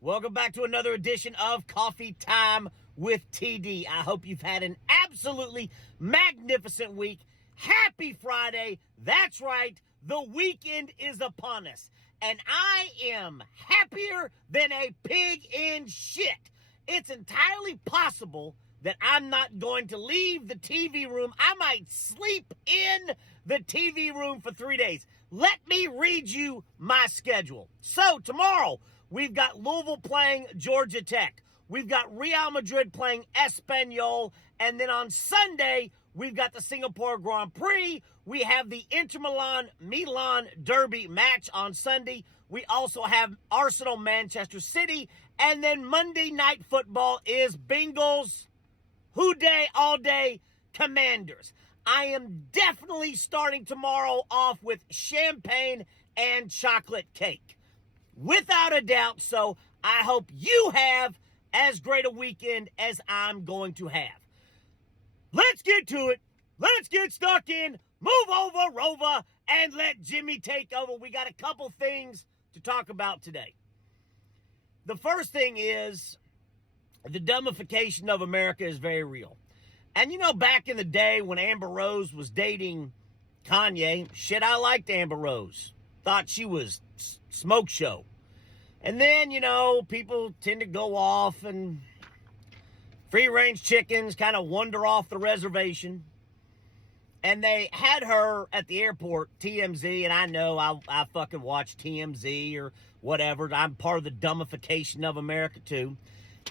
Welcome back to another edition of Coffee Time with TD. I hope you've had an absolutely magnificent week. Happy Friday. That's right. The weekend is upon us. And I am happier than a pig in shit. It's entirely possible that I'm not going to leave the TV room. I might sleep in the TV room for 3 days. Let me read you my schedule. So tomorrow, we've got Louisville playing Georgia Tech. We've got Real Madrid playing Espanyol. And then on Sunday, we've got the Singapore Grand Prix. We have the Inter Milan Derby match on Sunday. We also have Arsenal Manchester City. And then Monday Night Football is Bengals, Who Day, All Day, Commanders. I am definitely starting tomorrow off with champagne and chocolate cake. Without a doubt, so I hope you have as great a weekend as I'm going to have. Let's get to it. Let's get stuck in. Move over, Rover, and let Jimmy take over. We got a couple things to talk about today. The first thing is the dumbification of America is very real. And you know, back in the day when Amber Rose was dating Kanye, shit, I liked Amber Rose. Thought she was smoke show. And then, you know, people tend to go off and free-range chickens kind of wander off the reservation. And they had her at the airport, TMZ, and I know I fucking watch TMZ or whatever. I'm part of the dumbification of America, too.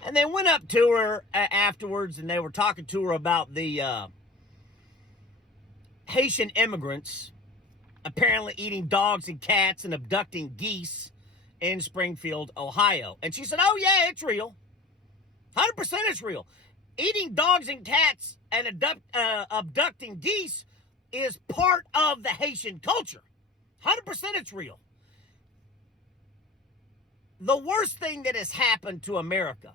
And they went up to her afterwards, and they were talking to her about the Haitian immigrants apparently eating dogs and cats and abducting geese in Springfield, Ohio. And she said, oh, yeah, it's real. 100% it's real. Eating dogs and cats and abducting geese is part of the Haitian culture. 100% it's real. The worst thing that has happened to America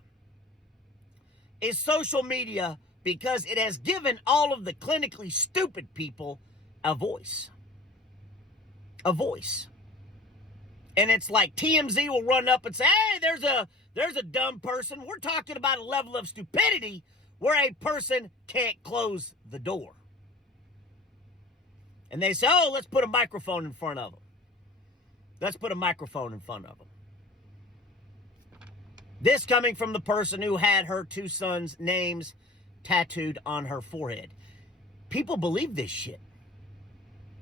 is social media, because it has given all of the clinically stupid people a voice. A voice. And it's like TMZ will run up and say, hey, there's a dumb person. We're talking about a level of stupidity where a person can't close the door. And they say, oh, let's put a microphone in front of them. Let's put a microphone in front of them. This coming from the person who had her two sons' names tattooed on her forehead. People believe this shit.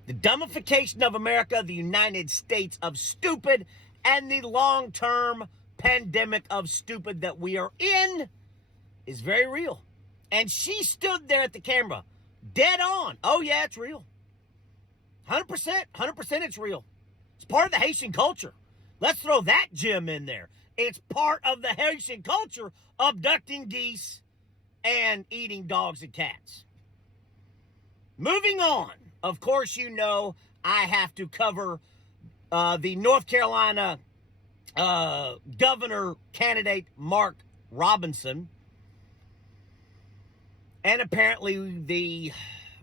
The dumbification of America, the United States of stupid, and the long-term pandemic of stupid that we are in is very real. And she stood there at the camera, dead on. Oh, yeah, it's real. 100%, 100% it's real. It's part of the Haitian culture. Let's throw that gem in there. It's part of the Haitian culture, abducting geese and eating dogs and cats. Moving on. Of course, you know I have to cover the North Carolina governor candidate, Mark Robinson. And apparently the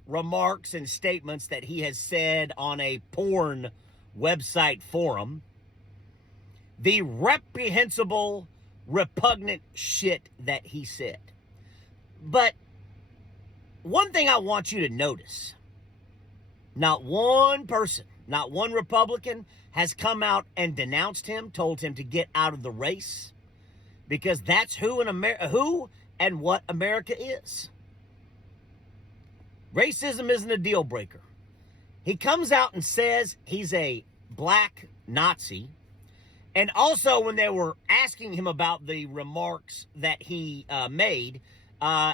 remarks and statements that he has said on a porn website forum. The reprehensible, repugnant shit that he said. But one thing I want you to notice, not one person, not one Republican has come out and denounced him, told him to get out of the race, because that's who and what America is. Racism isn't a deal breaker. He comes out and says he's a black Nazi. And also, when they were asking him about the remarks that he made,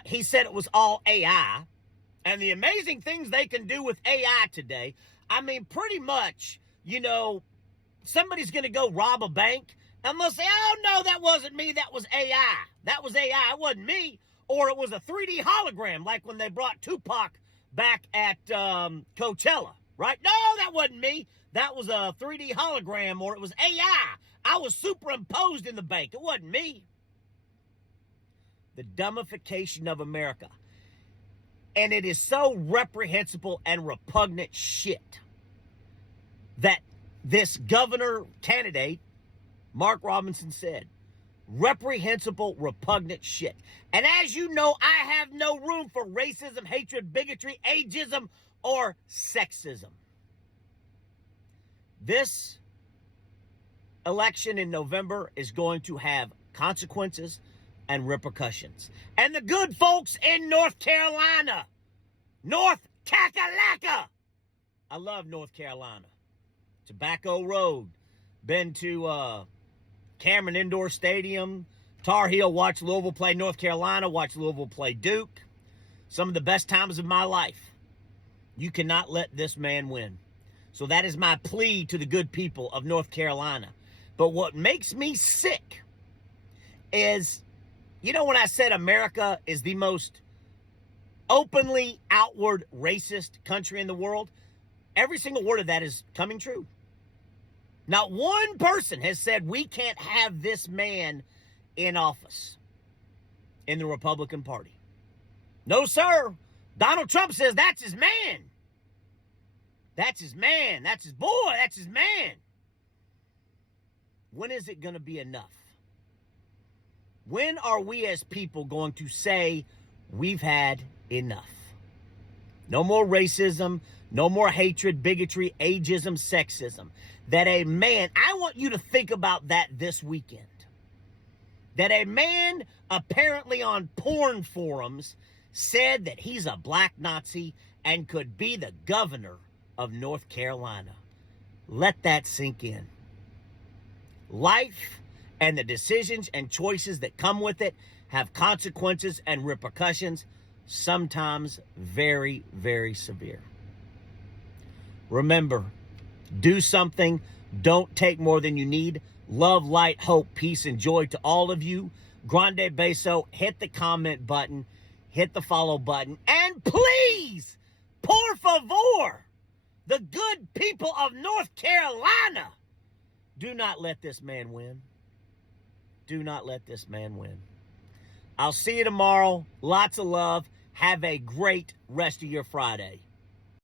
he said it was all AI. And the amazing things they can do with AI today, I mean, pretty much, you know, somebody's going to go rob a bank, and they'll say, oh, no, that wasn't me, that was AI. That was AI, it wasn't me. Or it was a 3D hologram, like when they brought Tupac back at Coachella, right? No, that wasn't me. That was a 3D hologram, or it was AI. I was superimposed in the bank. It wasn't me. The dumbification of America. And it is so reprehensible and repugnant shit that this governor candidate, Mark Robinson, said, reprehensible, repugnant shit. And as you know, I have no room for racism, hatred, bigotry, ageism, or sexism. This election in November is going to have consequences and repercussions. And the good folks in North Carolina, North Kakalaka. I love North Carolina. Tobacco Road. Been to Cameron Indoor Stadium, Tar Heel, watch Louisville play North Carolina, watch Louisville play Duke. Some of the best times of my life. You cannot let this man win. So that is my plea to the good people of North Carolina. But what makes me sick is, you know, when I said America is the most openly outward racist country in the world, every single word of that is coming true. Not one person has said we can't have this man in office in the Republican Party. No, sir. Donald Trump says that's his man. That's his man. That's his boy. That's his man. When is it going to be enough? When are we as people going to say we've had enough? No more racism, no more hatred, bigotry, ageism, sexism. That a man, I want you to think about that this weekend. That a man apparently on porn forums said that he's a black Nazi and could be the governor of North Carolina. Let that sink in. Life and the decisions and choices that come with it have consequences and repercussions, sometimes very, very severe. Remember, do something. Don't take more than you need. Love, light, hope, peace, and joy to all of you. Grande beso. Hit the comment button. Hit the follow button. And please, por favor, the good people of North Carolina, do not let this man win. Do not let this man win. I'll see you tomorrow. Lots of love. Have a great rest of your Friday.